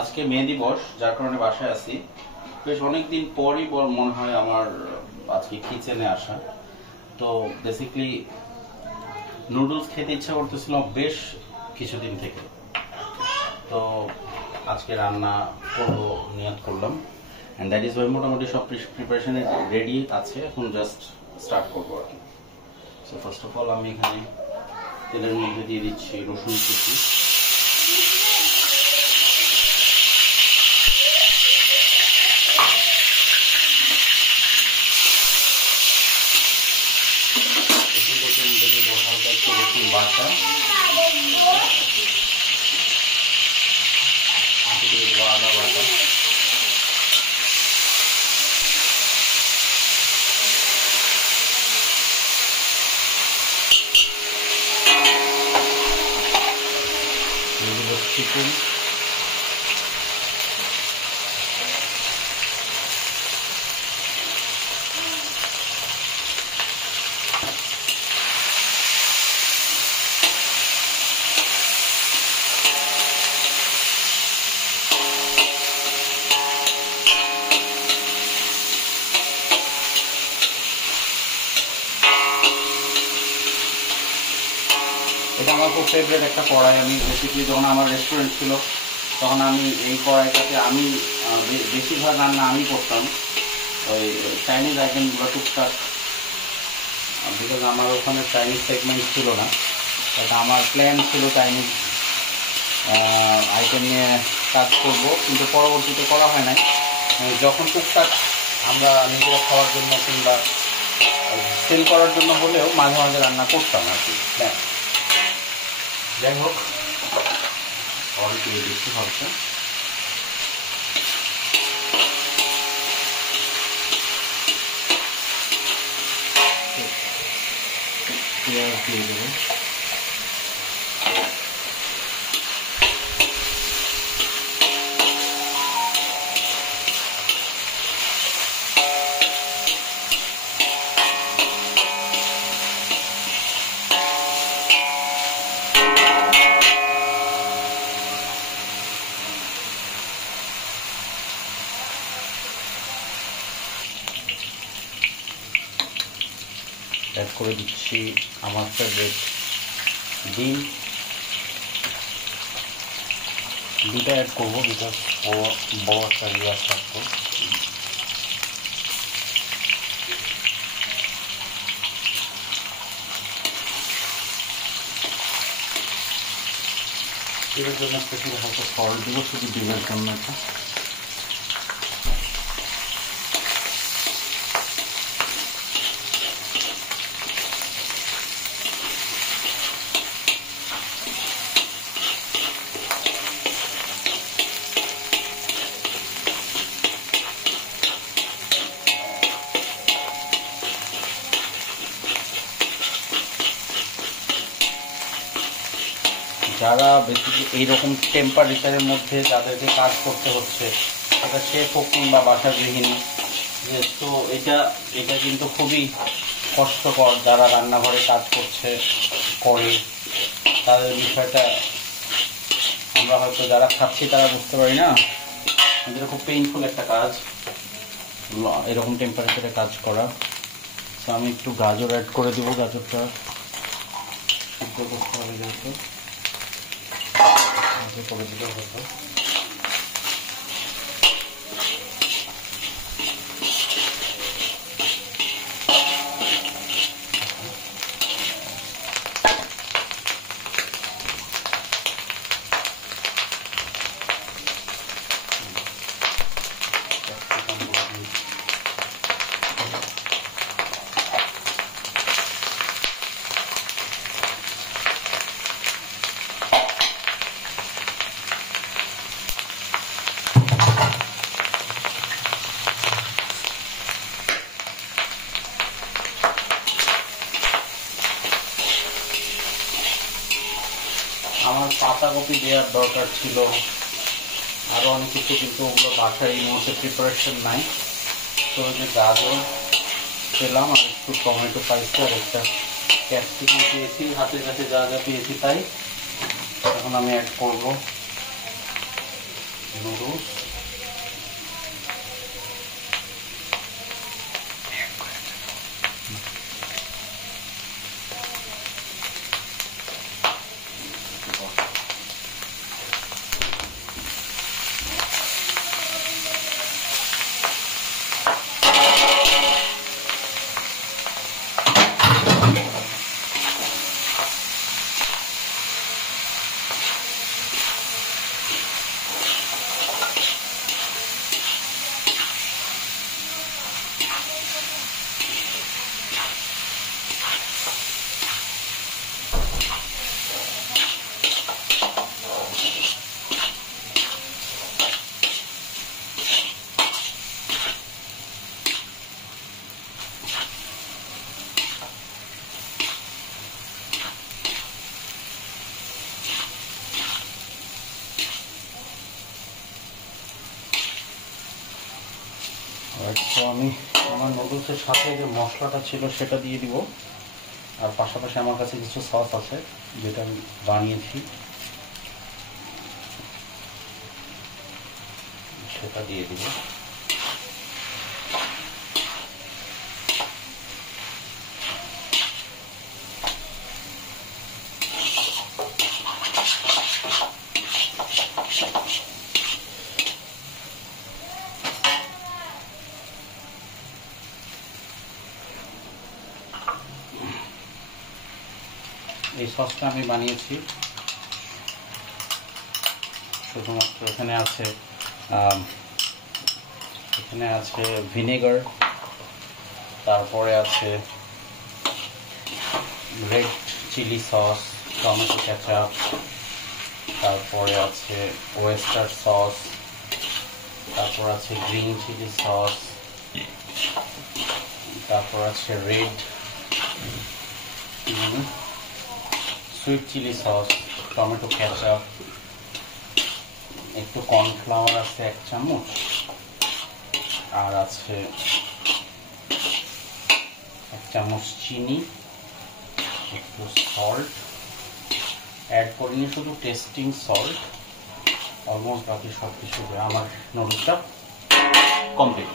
আজকে মে দিবস, যার কারণে বাসায় আছি। বেশ অনেকদিন পরই মনে হয় আমার আজকে কিচেনে আসা। তো বেসিক্যালি নুডলস খেতে ইচ্ছা করতেছিল বেশ কিছুদিন থেকে। তো আজকে রান্না করব নিয়ত করলাম, অ্যান্ড দ্যাট ইজ ওয়াই মোটামুটি সব প্রিপারেশন রেডি আছে, এখন জাস্ট স্টার্ট করবো আর কি। সো ফার্স্ট অফ অল আমি এখানে তেলের মধ্যে দিয়ে দিচ্ছি রসুন কুচি, হালকা একটু রসুন বাটা, আদা বাটা, চিকেন, এটা আমার খুব ফেভারিট একটা কড়াই। আমি বেসিক্যালি যখন আমার রেস্টুরেন্ট ছিল তখন আমি এই কড়াইটাতে আমি বেশিরভাগ রান্না আমি করতাম, ওই চাইনিজ আইটেমগুলো টুকটাক, বিকজ আমার ওখানে চাইনিজ সেগমেন্ট ছিল না। এটা আমার প্ল্যান ছিল চাইনিজ আইটেম নিয়ে কাজ করব, কিন্তু পরবর্তীতে করা হয় নাই। যখন টুকটাক আমরা নিজেরা খাওয়ার জন্য কিংবা সেল করার জন্য হলেও মাঝে মাঝে রান্না করতাম আর কি। যাই হোক, অল্প দিয়ে দিচ্ছি হালকা, পেঁয়াজ দিয়ে দেবো, অ্যাড করে দিচ্ছি আমার ফেভারিট ডিম। ডিমটা অ্যাড করবো বিকজ বড় একটা লেয়ার থাকতো। এর জন্য স্পেশালি হালকা সল্ট দেবো, শুধু ডিমের জন্য এটা। যারা বেসিক্যালি এইরকম টেম্পারেচারের মধ্যে যাদেরকে কাজ করতে হচ্ছে, সেটা শেফ হোক কিংবা বাসা গৃহিণী, তো এটা কিন্তু খুবই কষ্টকর। যারা রান্নাঘরে কাজ করে তাদের বিষয়টা আমরা হয়তো যারা খাচ্ছি তারা বুঝতে পারি না। এটা খুব পেইনফুল একটা কাজ, এরকম টেম্পারেচারে কাজ করা। তো আমি একটু গাজর অ্যাড করে দেবো, গাজরটা সিদ্ধ করতে হবে যেহেতু, করে দিলে হতো। আমার পাতাকপি দেওয়ার দরকার ছিল, আরও অনেক কিছু, কিন্তু ওগুলো বাসায় এই মুহূর্তে প্রিপারেশন নাই। তো ওই যে গাজর পেলাম, আর একটু টমেটো পাইছি, আর একটা ক্যাপসিকাম পেয়েছি, হাতের কাছে যা যা পেয়েছি তাই এখন আমি অ্যাড করব। নুডলস, তো আমি আমার নুডলসের সাথে যে মশলাটা ছিল সেটা দিয়ে দিব, আর পাশাপাশি আমার কাছে কিছু সস আছে যেটা আমি বানিয়েছি, সেটা দিয়ে দিব। এই সসটা আমি বানিয়েছি শুধুমাত্র, এখানে আছে ভিনেগার, তারপরে আছে red chilli sauce, tomato ketchup, তারপরে আছে ওয়েস্টার সস, তারপর আছে গ্রিন চিলি সস, তারপর আছে red sweet chilli sauce, tomato ketchup, একটু কর্নফ্লাওয়ার আছে 1 চামচ, আর আছে 1 চামচ চিনি, একটু সল্ট অ্যাড করিনি, শুধু টেস্টিং সল্ট, অলমোস্ট বাকি সব কিছু। আমার নুডলসটা কমপ্লিট।